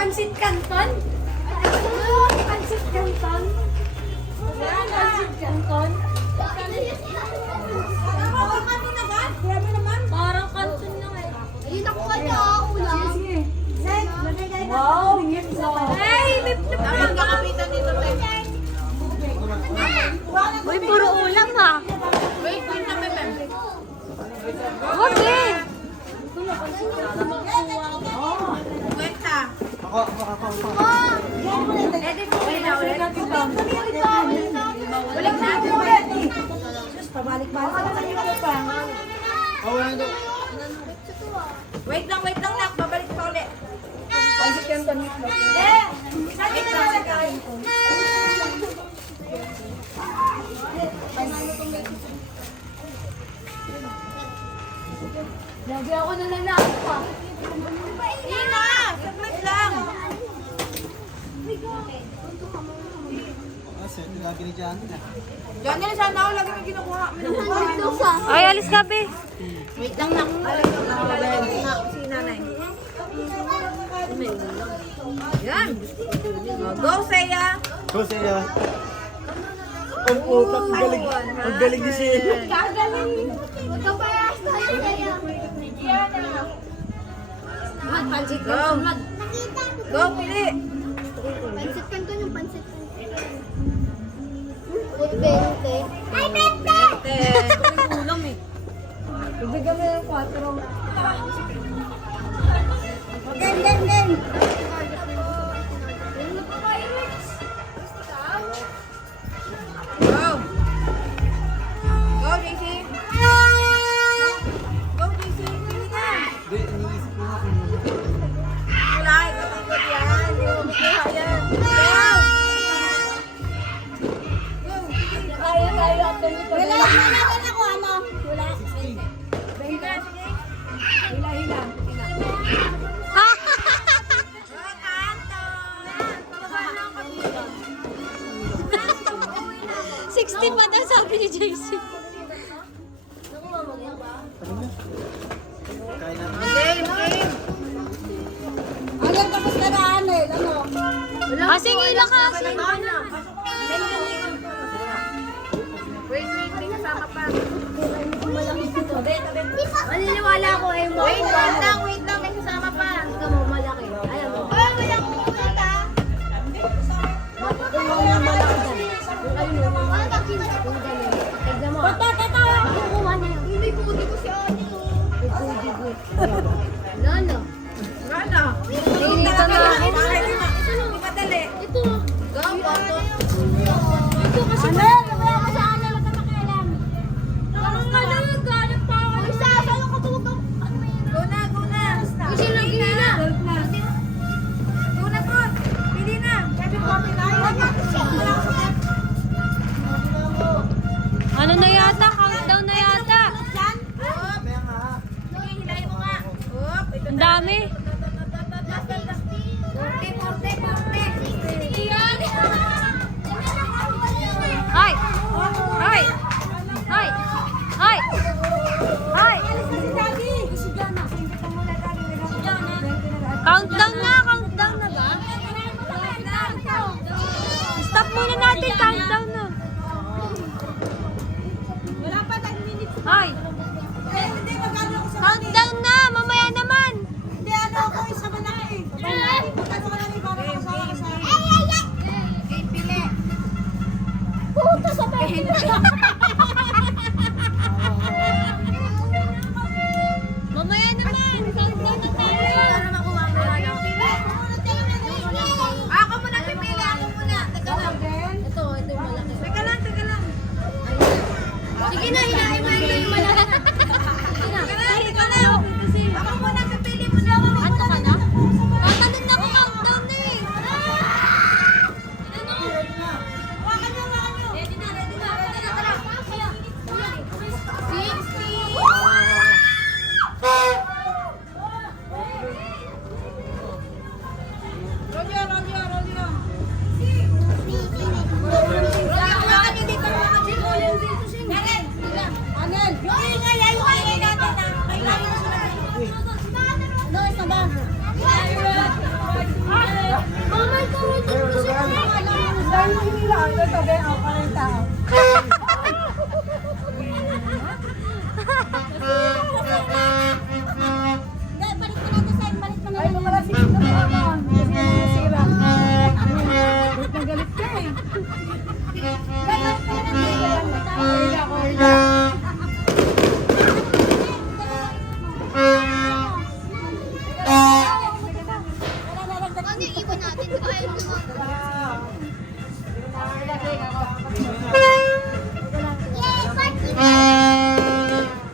Pansit Canton? Pansit Canton? Yan, Pansit Canton. Grabe naman. Parang canton lang eh. Ayun ako kanya, ulam. Wow! Ay! Ang kakapitan dito, Tay. Uy, puro ulam ha. Wait na, Bebe. Wag eh. Kwenta. Ready po kayo na ulit? Balik natin ulit. Pabalik-balik na kanina pa. Wait lang, nak. Babalik pa ulit. Pansit Canton. Sabi na lang kain ko. Lagi ako nananakot pa. Hindi na. Saglit lang. Diyan nila sana ako. Lagi may kinukuha. Ay, alis ka, be. Wait lang, nak. Si nanay. Yan. Go, Seya. Go siya. Ang putak, ang galing. Ang galing ni siya. Magkapayas tayo, Seya. Pansit Go. Go, pili. Pansit Canton yung pansit Canton. Good 20. Ay, 20! Ulam eh. Ibigay mo yung 4. Den. Go. Go, JC. Go, JC. Pili na. Hindi, iniisip ko nga. Wala, ikatigod yan. Hindi mo makuha yan. Go. Go. Tayo ako nito. Wala ako ano. Wala. Hila, sige. Hila. Kanto. 16 pa daw sabi ni JC. Kain na. Game. Hanggang tapos na daan eh. Ano? Kasing ila ka. Wait, may kasama pa. Maniniwala ako ay mo. Wait lang, may kasama pa. Ikaw mo malaki. Ayaw mo. Oh, wala akong pumunta. Yung mga malaki dyan. Yung ayun mo. Yung dali. Tignan mo. Kukuha niya yun. Hindi puti ko si Ani. Lolo. Wala. Hindi ka na. Madali. Ito. Go, Kanto. Ito kasi. Ano? Wala ko sa Ani. Wala ka makialam. Ganap pa ako. Uy, saan ako tuwag? Go na. Kasi lang hila. Go na po. Pili na. Sabi ko, Ano na yata? Countdown na yata. Sige, hilahin mo nga. Oop, ito Ang na. dami. 40. Ay! Ay! Ay! Ay! Ay! Countdown na ba? Stop muna natin, countdown na. Wala pa 10 minutes. Ay! Hindi, magkano ako sa Countdown na! Mamaya naman! Hindi, ano ako isa ba na eh. Magkano ka lang iba ako sa Game, pili. Puta sa bahay. Mamaya naman! Countdown na tayo! Para makuha mo lang. Ako muna pipili, ako muna. Teka lang. Ito yung malaki. Teka lang. Sige na, hilahin mo yung malaki. Teka lang. Ako muna pipili mo na. Ato ka na? Tatalon na ko, countdown na eh! Ready na. Tara. 60. Rodeo. Hawakan niyo dito, hawakan niyo. Anel. Yung ingay natin na. Kailangan mo sila. Ay, hindi lang. Ito, kaya ako pa rin tao. Hindi, balik mo natin sa balik mo Ay, natin. mamalasik na po ako. Kasi yung nasira. Galit na galit ka eh. Hila ko, hila. Ano yung ibon natin? Di ba ayaw naman? Yay, party! Ah!